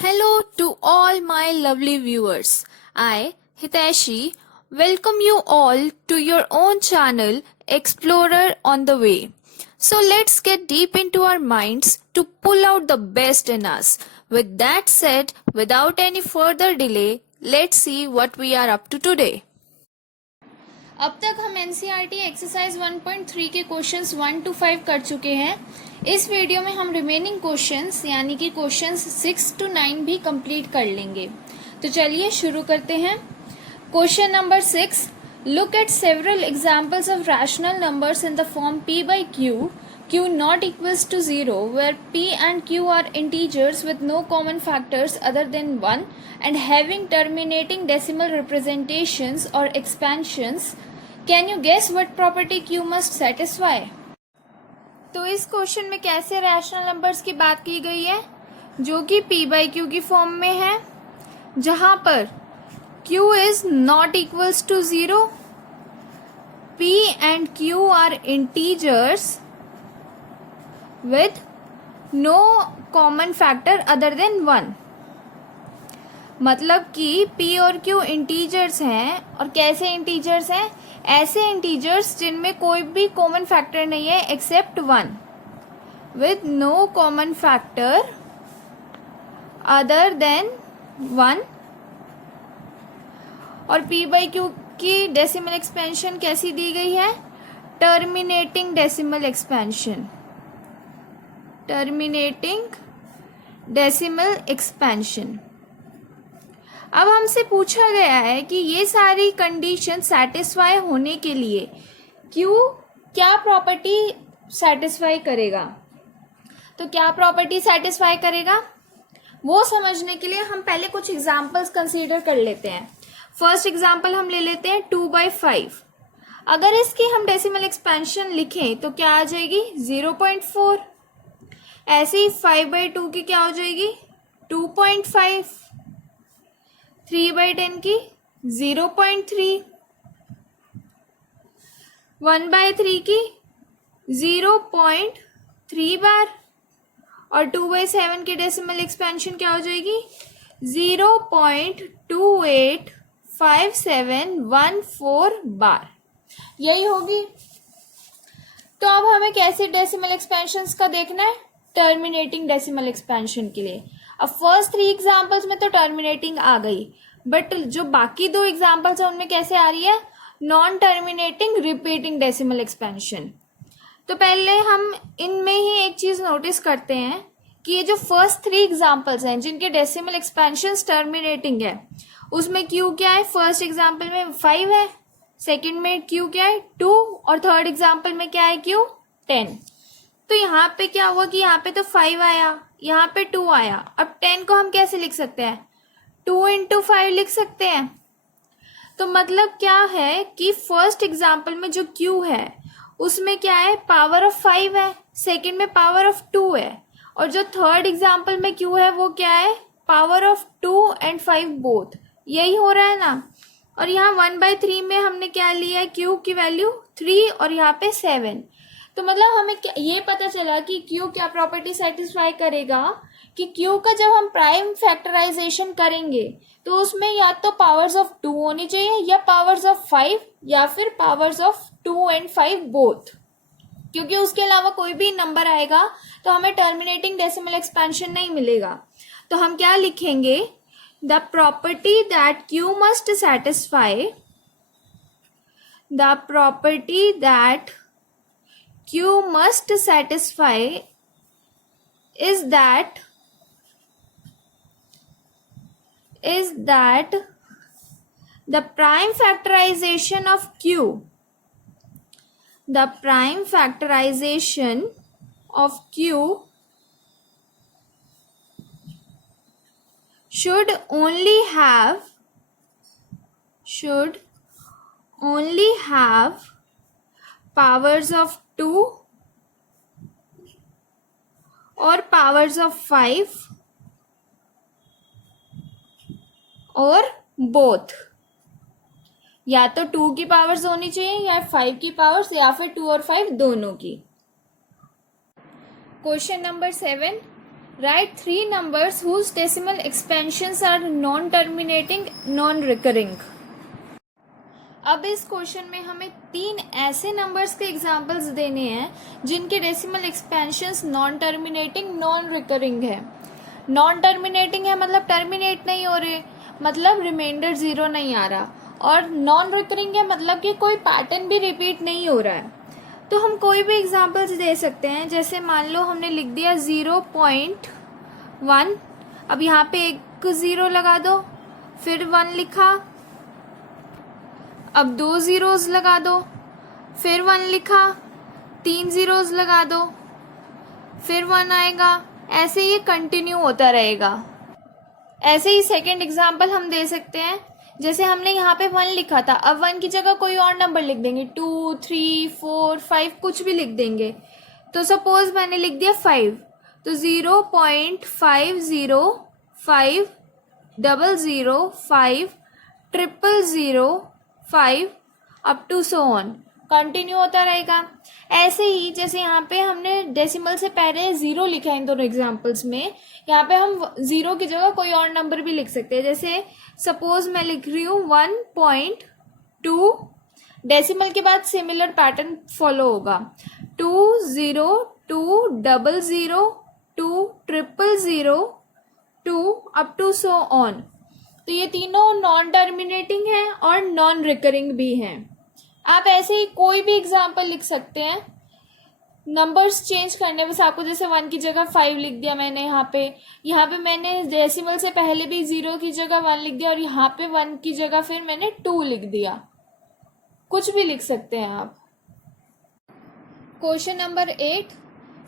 Hello to all my lovely viewers. I, Hiteshi, welcome you all to your own channel, Explorer on the Way. So let's get deep into our minds to pull out the best in us. With that said, without any further delay, let's see what we are up to today. अब तक हम NCERT exercise 1.3 के questions 1 to 5 कर चुके हैं. इस video में हम रिमेनिंग क्वेश्चंस यानी कि क्वेश्चंस 6 to 9 भी कंप्लीट कर लेंगे. तो चलिए शुरू करते हैं. Question number 6. Look at several examples of rational numbers in the form p by q not equals to 0 where p and q are integers with no common factors other than 1 and having terminating decimal representations or expansions. Can you guess what property q must satisfy? तो इस question में कैसे rational numbers की बात की गई है जो कि p by q की फॉर्म में है, जहां पर q is not equals to 0, p and q are integers with no common factor other than 1. मतलब कि p और q इंटीजर्स हैं. और कैसे इंटीजर्स हैं? ऐसे इंटीजर्स जिनमें कोई भी कॉमन फैक्टर नहीं है except 1, with no common factor other than 1. और p by q की डेसिमल एक्सपेंशन कैसी दी गई है? Terminating decimal expansion. Terminating decimal expansion. अब हमसे पूछा गया है कि ये सारी कंडीशन सेटिस्फाई होने के लिए Q क्या प्रॉपर्टी सेटिस्फाई करेगा. तो क्या प्रॉपर्टी सेटिस्फाई करेगा वो समझने के लिए हम पहले कुछ एग्जांपल्स कंसीडर कर लेते हैं. फर्स्ट एग्जांपल हम ले लेते हैं 2/5. अगर इसकी हम डेसिमल एक्सपेंशन लिखें तो क्या आ जाएगी? 0.4. ऐसे ही 5/2 की क्या हो जाएगी? 2.5. 3/10 की 0.3. 1/3 की 0.3 बार. और 2/7 की डेसिमल एक्सपेंशन क्या हो जाएगी? 0.285714 बार. यही होगी. तो अब हमें कैसे डेसिमल एक्सपेंशंस का देखना है? टर्मिनेटिंग डेसिमल एक्सपेंशन के लिए. अब फर्स्ट 3 एग्जांपल्स में तो टर्मिनेटिंग आ गई, बट जो बाकी 2 एग्जांपल्स हैं उनमें कैसे आ रही है? Non terminating repeating decimal expansion. तो पहले हम इनमें ही एक चीज नोटिस करते हैं कि ये जो फर्स्ट 3 एग्जांपल्स हैं जिनके डेसिमल एक्सपेंशंस टर्मिनेटिंग है, उसमें क्यू क्या है? फर्स्ट एग्जांपल में 5 है, सेकंड में क्यू क्या है? 2, और थर्ड एग्जांपल में क्या है? क्यू 10. तो यहाँ पे क्या हुआ कि यहाँ पे तो 5 आया, यहाँ पे 2 आया. अब 10 को हम कैसे लिख सकते हैं? 2 into 5 लिख सकते हैं. तो मतलब क्या है कि फर्स्ट एग्जांपल में जो q है उसमें क्या है? पावर ऑफ 5 है, सेकंड में पावर ऑफ 2 है, और जो थर्ड एग्जांपल में q है वो क्या है? Power of 2 and 5 both. यही हो रहा है ना. और यहाँ 1/3 में हमने क्या लिया है? q की वैल्यू 3 और यहाँ पे 7. तो मतलब हमें ये पता चला कि Q क्या प्रॉपर्टी सेटिस्फाई करेगा कि Q का जब हम प्राइम फैक्टराइजेशन करेंगे तो उसमें या तो पावर्स ऑफ 2 होनी चाहिए या पावर्स ऑफ 5 या फिर पावर्स ऑफ 2 and 5 बोथ. क्योंकि उसके अलावा कोई भी नंबर आएगा तो हमें टर्मिनेटिंग डेसिमल एक्सपेंशन नहीं मिलेगा. तो हम क्या लिखेंगे? The property that Q must satisfy, the property that Q must satisfy is that the prime factorization of Q, the prime factorization of Q should only have powers of 2 और powers of 5 और both. या तो 2 की powers होनी चाहिए या 5 की powers या फिर 2 और 5 दोनों की. Question number 7. Right 3 numbers whose decimal expansions are non-terminating, non-recurring. अब इस क्वेश्चन में हमें 3 ऐसे नंबर्स के एग्जाम्पल्स देने हैं जिनके decimal expansions non terminating, non recurring है. नॉन टर्मिनेटिंग है मतलब टर्मिनेट नहीं हो रहे, मतलब रिमाइंडर 0 नहीं आ रहा, और नॉन रिकरिंग है मतलब कि कोई पैटर्न भी रिपीट नहीं हो रहा है. तो हम कोई भी एग्जाम्पल्स दे सकते हैं. जैसे मान लो हमने लिख दिया 0.1, अब यहाँ पे एक 0 लगा दो, फिर 1 लिखा, अब 2 zeros लगा दो, फिर 1 लिखा, 3 zeros लगा दो, फिर 1 आएगा. ऐसे ये कंटिन्यू होता रहेगा. ऐसे ही सेकेंड एग्जाम्पल हम दे सकते हैं. जैसे हमने यहाँ पे 1 लिखा था, अब 1 की जगह कोई और नंबर लिख देंगे, 2, 3, 4, 5 कुछ भी लिख देंगे. तो सपोज मैंने लिख दिया 5, तो 0.505 005 000 up to so on continue होता रहेगा. ऐसे ही जैसे यहाँ पे हमने डेसिमल से पहले 0 लिखा है इन दोनों एग्जाम्पल्स में, यहाँ पे हम 0 की जगह कोई और नंबर भी लिख सकते हैं. जैसे सपोज मैं लिख रही हूँ 1.2, डेसिमल के बाद सिमिलर पैटर्न फॉलो होगा, 2 0 2 00 2 000 2 अप टू सो ऑन. तो ये तीनों नॉन टर्मिनेटिंग है और नॉन रिकरिंग भी हैं. आप ऐसे ही कोई भी एग्जाम्पल लिख सकते हैं नंबर्स चेंज करने. बस आपको जैसे 1 की जगह 5 लिख दिया मैंने, यहाँ पे मैंने डेसिमल से पहले भी 0 की जगह 1 लिख दिया, और यहाँ पे 1 की जगह फिर मैंने 2 लिख दिया. कुछ भी लिख सकते हैं आप. Question number 8,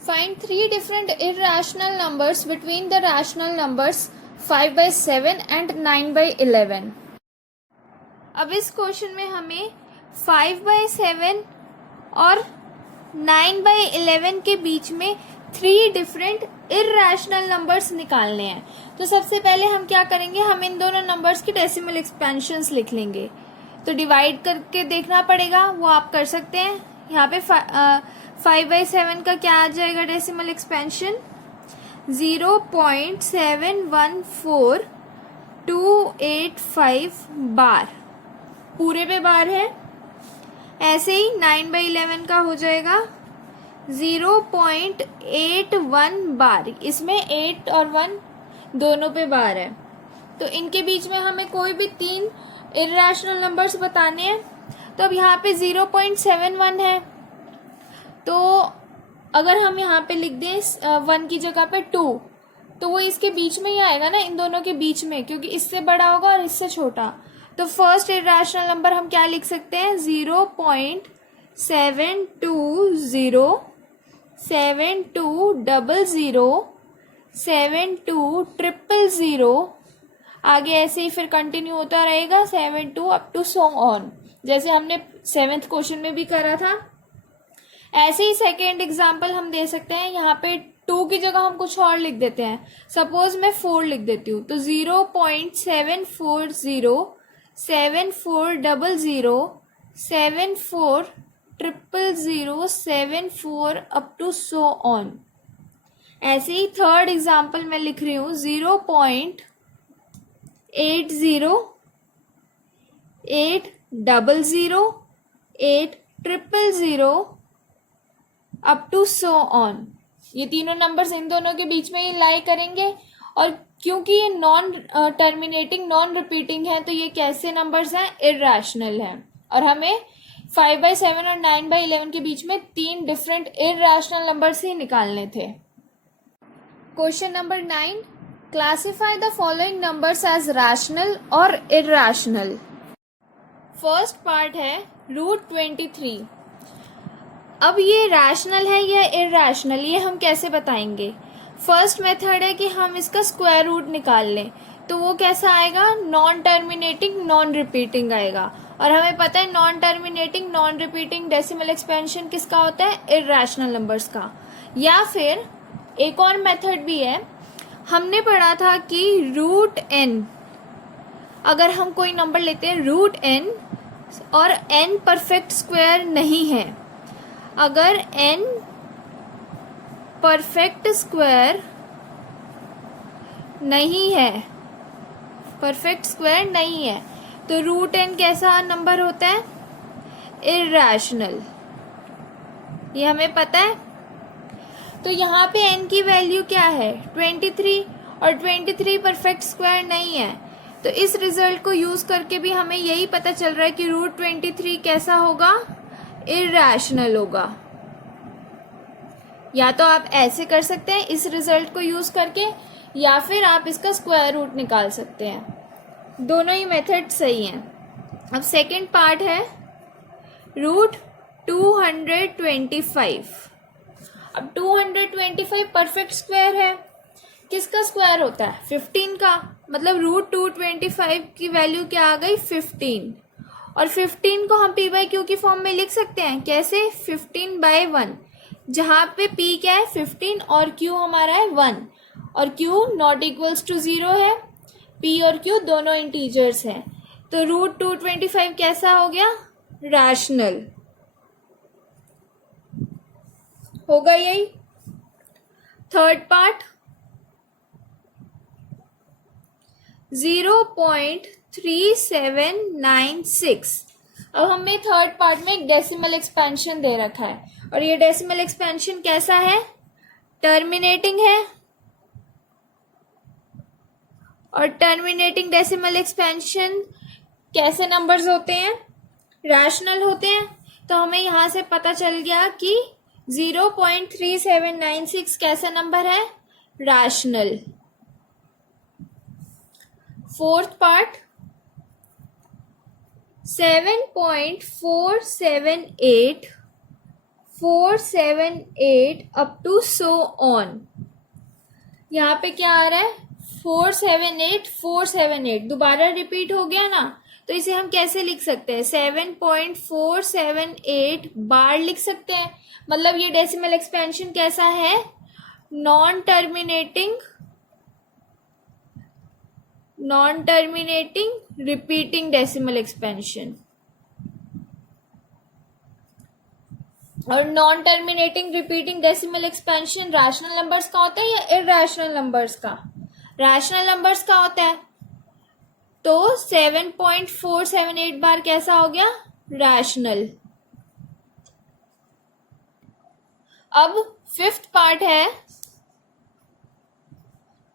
find 3 different irrational numbers between the rational numbers 5/7 and 9/11. अब इस क्वेश्चन में हमें 5/7 और 9/11 के बीच में 3 डिफरेंट इरैशनल नंबर्स निकालने हैं. तो सबसे पहले हम क्या करेंगे, हम इन दोनों नंबर्स की डेसिमल एक्सपेंशंस लिख लेंगे. तो डिवाइड करके देखना पड़ेगा, वो आप कर सकते हैं. यहाँ पे 5/7 का क्या आ जाएगा डेसिमल एक्सपेंशन, 0.714285 बार, पूरे पे बार है. ऐसे ही 9/11 का हो जाएगा 0.81 बार, इसमें 8 और 1 दोनों पे बार है. तो इनके बीच में हमें कोई भी 3 इरैशनल नंबर्स बताने हैं. तो अब यहाँ पे 0.71 है, तो अगर हम यहाँ पे लिख दें 1 की जगह पे 2, तो वो इसके बीच में ही आएगा ना, इन दोनों के बीच में, क्योंकि इससे बड़ा होगा और इससे छोटा. तो फर्स्ट इरैशनल नंबर हम क्या लिख सकते हैं, 0.720 7200 7200. आगे ऐसे ही फिर कंटिन्यू होता रहेगा 72 अप टू सो ऑन, जैसे हमने 7th क्वेश्चन में भी करा था. ऐसे ही सेकेंड एग्जाम्पल हम दे सकते हैं. यहाँ पे 2 की जगह हम कुछ और लिख देते हैं. सपोज मैं 4 लिख देती हूँ, तो 0.740 7400 7400 74 अप टू सो ऑन. ऐसे ही थर्ड एग्जाम्पल मैं लिख रही हूँ 0.80 800 8000 अप टू सो ऑन. ये तीनों नंबर्स इन दोनों के बीच में ही लाई करेंगे, और क्योंकि ये नॉन टर्मिनेटिंग, नॉन रिपीटिंग है, तो ये कैसे नंबर्स हैं, इरैशनल हैं. और हमें 5/7 और 9/11 के बीच में 3 डिफरेंट इरैशनल नंबर्स ही निकालने थे. Question number 9, classify the following numbers as rational और इरैशनल. फर्स्ट पार्ट है √23. अब ये रैशनल है या इरैशनल, ये हम कैसे बताएंगे. फर्स्ट मेथड है कि हम इसका स्क्वायर रूट निकाल लें. तो वो कैसा आएगा, नॉन टर्मिनेटिंग, नॉन रिपीटिंग आएगा. और हमें पता है non terminating, non repeating decimal expansion किसका होता है, इरैशनल नंबर्स का. या फिर एक और मेथड भी है, हमने पढ़ा था कि √n, अगर हम कोई नंबर लेते हैं √n और n परफेक्ट स्क्वायर नहीं है, अगर n परफेक्ट स्क्वायर नहीं है, परफेक्ट स्क्वायर नहीं है। तो रूट n कैसा नंबर होता है? इर्रेशनल, ये हमें पता है। तो यहाँ पे n की वैल्यू क्या है? 23, और 23 परफेक्ट स्क्वायर नहीं है। तो इस रिजल्ट को यूज करके भी हमें यही पता चल रहा है कि रूट 23 कैसा होगा? इर्रेशनल होगा। या तो आप ऐसे कर सकते हैं इस रिजल्ट को यूज करके, या फिर आप इसका स्क्वायर रूट निकाल सकते हैं। दोनों ही मेथड सही हैं। अब सेकंड पार्ट है रूट 225। अब 225 परफेक्ट स्क्वायर है, किसका स्क्वायर होता है? 15 का। मतलब रूट 225 की वैल्यू क्या आ गई? 15। और 15 को हम p बाई क्यू की फॉर्म में लिख सकते हैं। कैसे? 15/1, जहां पे p क्या है? 15 और q हमारा है 1, और q नॉट इक्वल्स टू 0 है। p और q दोनों इंटीजर्स हैं। तो रूट 225 कैसा हो गया? रैशनल होगा। यही थर्ड पार्ट 0.3796। अब हमें थर्ड पार्ट में एक डेसिमल एक्सपेंशन दे रखा है, और ये डेसिमल एक्सपेंशन कैसा है? टर्मिनेटिंग है। और टर्मिनेटिंग डेसिमल एक्सपेंशन कैसे नंबर्स होते हैं? रैशनल होते हैं। तो हमें यहां से पता चल गया कि 0.3796 कैसा नंबर है? Rational. Fourth part 7.478 up to so on. यहाँ पे क्या आ रहा है? 478 दोबारा रिपीट हो गया ना, तो इसे हम कैसे लिख सकते हैं? 7.478 बार लिख सकते हैं। मतलब ये डेसिमल एक्सपेंशन कैसा है? Non terminating repeating decimal expansion. और non terminating repeating decimal expansion rational numbers का होता है या इरैशनल नंबर्स का? रैशनल नंबर्स का होता है। तो 7.478 बार कैसा हो गया? रैशनल। अब फिफ्थ पार्ट है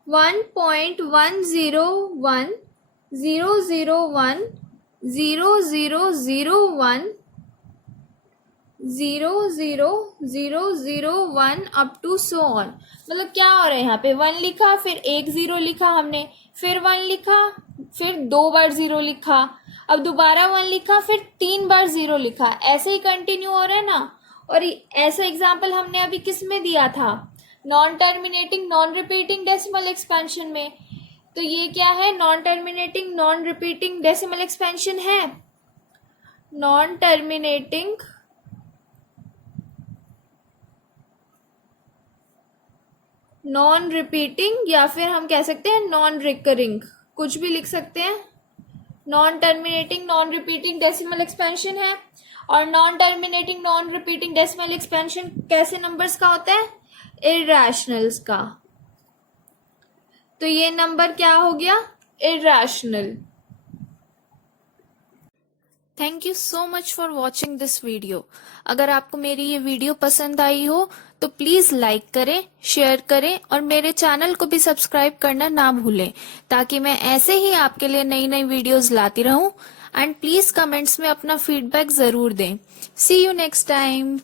1.10100100001 अप टू सो ऑन। मतलब क्या हो रहा है? यहाँ पे 1 लिखा, फिर एक 0 लिखा हमने, फिर 1 लिखा, फिर 2 बार 0 लिखा, अब दोबारा 1 लिखा, फिर 3 बार 0 लिखा। ऐसे ही कंटिन्यू हो रहा है ना। और ऐसा एग्जाम्पल हमने अभी किस में दिया था? Non terminating non repeating decimal expansion में। तो ये क्या है? Non terminating non repeating decimal expansion है। नॉन टर्मिनेटिंग नॉन रिपीटिंग, या फिर हम कह सकते हैं नॉन रिकरिंग, कुछ भी लिख सकते हैं। Non terminating non repeating decimal expansion है। और non terminating non repeating decimal expansion कैसे नंबर्स का होता है? इरैशनल्स का। तो ये नंबर क्या हो गया? Irrational. Thank you so much for watching this video. अगर आपको मेरी ये वीडियो पसंद आई हो तो प्लीज लाइक करें, शेयर करें और मेरे चैनल को भी सब्सक्राइब करना ना भूलें, ताकि मैं ऐसे ही आपके लिए नई नई वीडियोस लाती रहूं। एंड प्लीज कमेंट्स में अपना फीडबैक जरूर दें। सी यू नेक्स्ट टाइम।